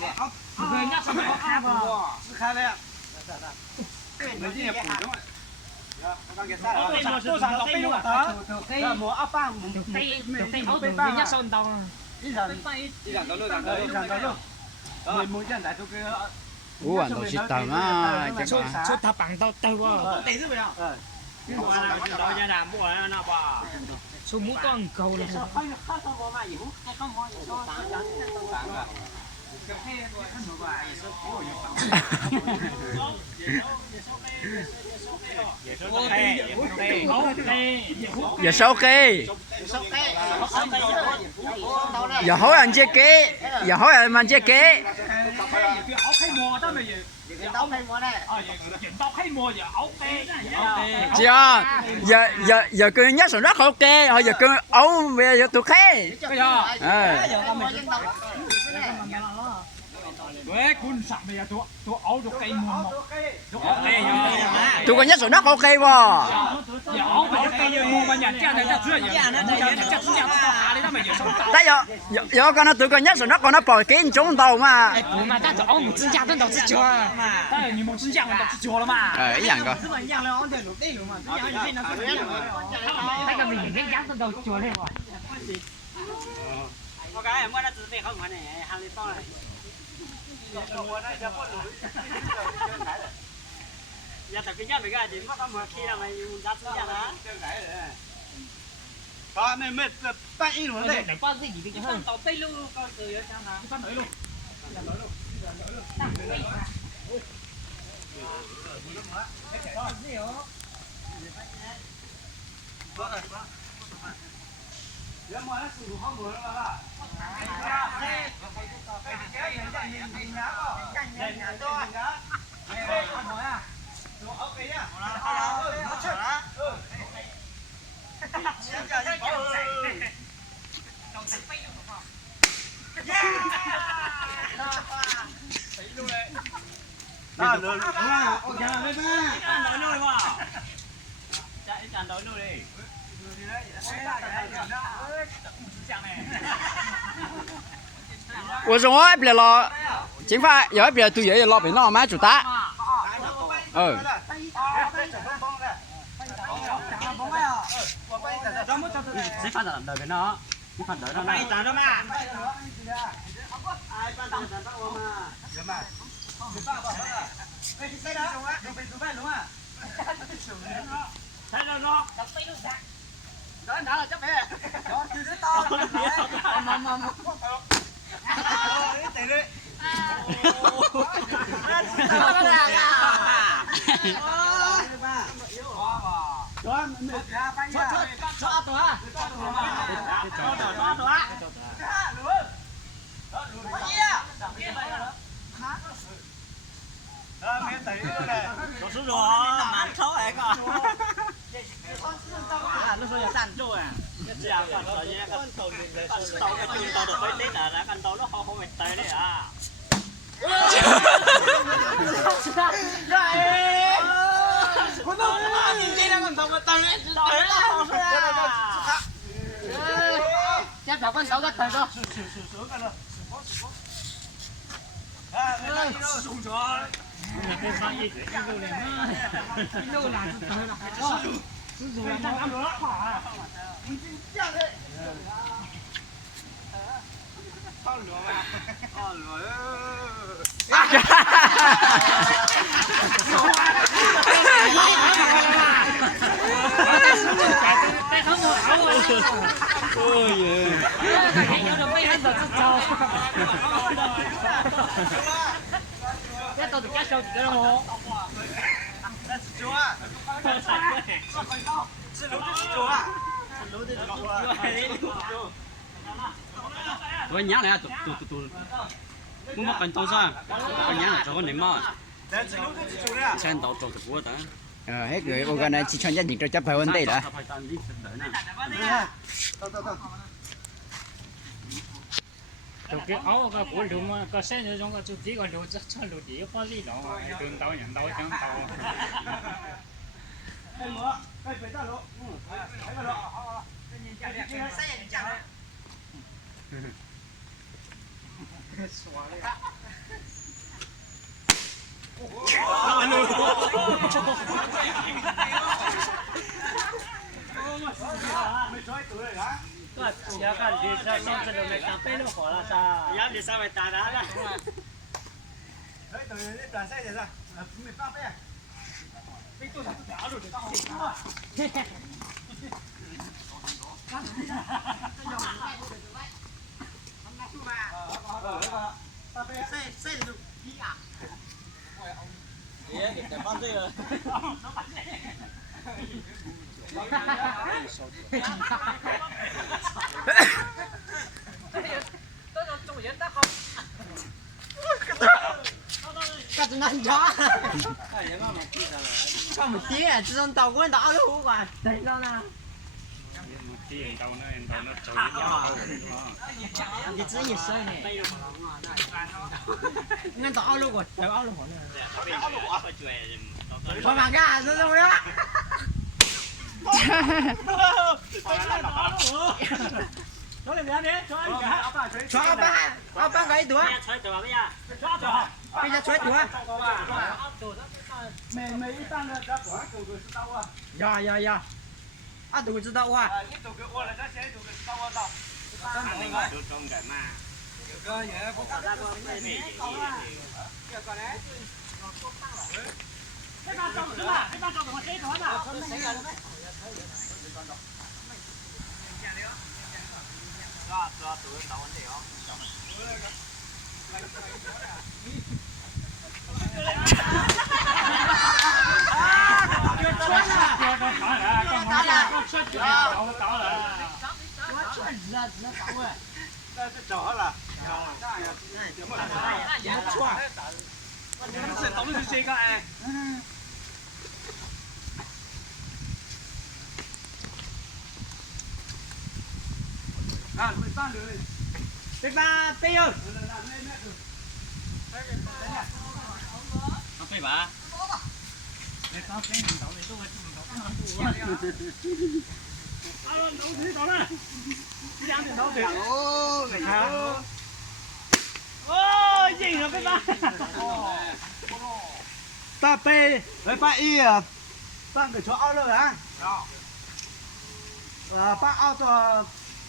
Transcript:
người nhắc xong nó khai vào. khai đấy ạ. Mấy gì cũng đúng rồi. Tôi sản cây luôn à? Là mua áp phang. Cây áo tủ người nhắc xong tao. Đi dàn đó luôn. Rồi mỗi chân tại tôi kia. Ủa anh tôi tao mà chắc là. Số tháp bằng tao tao quá. Tỷ chứ vậy ạ? Số mũ con cầu là. Giờ sao kê? Giờ hỏi anh chơi kế. Giờ hỏi anh chơi kế. Chưa. Giờ cứ nhắc số rất ok. Giờ cứ ấu về giờ tụi khé. Tụi con nhất số đất ok vô. Tại giờ con nó tụi con nhất số đất con nó bỏ cái trống đầu mà. Ý dạng coi. cái em mới đã tự biết không phải này hàng lý to này giờ tập cái nhất với cái gì mất âm khi là mày đã tự nhận đó Đó này mệt tay luôn đấy. Để qua gì thì hơn. tàu tây luôn coi từ ở trong hả Con tới luôn. Giờ mà nó sử dụng không vừa đâu mà. Rồi, ok bye bye. Đói lôi vào. Chạy chán đói lôi đi. Ủa rồi bây giờ lo chính phải giờ bây giờ tụi vậy lo bị nó má chủ ta. Sẽ phát đời với nó. Phát đời nó này. Chán đó mà. Ai phát đời đó mà. Thấy rồi nó. Đó là chấp bé. Đó từ đứa to. Mà. Tỷ đi. Nó xuống rồi, màn xấu ấy cơ. Nó xuống nhà sàn chui à. Dạ, còn rồi nha, con tàu cái chừng tàu được mấy tít à, đã con tàu nó không phải tê đấy à. Chắc là con sáu cái thời cơ. Xuống rồi. Cái tôi được cái sâu chỉ cái đâu. Tôi nhớ này tụi muốn mất cần tôi sao? Tôi nhớ là cho con niệm mà. Xem tàu trộn thực của ta. Hết người ô này chỉ cho nhất những trò chấp phải vấn đề đã. Tụi cái áo cái của lượng cái xe nữa trong cái chụp chỉ cái lượng rất cho lượng chỉ có gì đó, đường tàu nhận tàu chẳng tàu. 要看你上次都没上背了火了噻。要你稍微打打了。哎，对，你转身就是，没放背。背多少条路的大好。别放这个。干真难抓。抓不跌，这种导管打都管，谁知道呢？tiền đâu nó chửi nhau你自己说呢。你打路过，打路过呢。我马干，这怎么样？抓你两年，抓一下，抓半个一多。吹多咩呀？被人吹多。每一单的这管狗狗是到啊。呀，啊都知道哇。一狗狗我了，这现在狗狗是到我到。那个就中的嘛。有个也不搞那个没这个呢。这把走是吧？这把走怎么谁团的？谁干的？是啊，都是找问题哦。这把背哟。背吧。哦，赢了，背吧。大背，来把一啊，半个球奥了啊。把奥多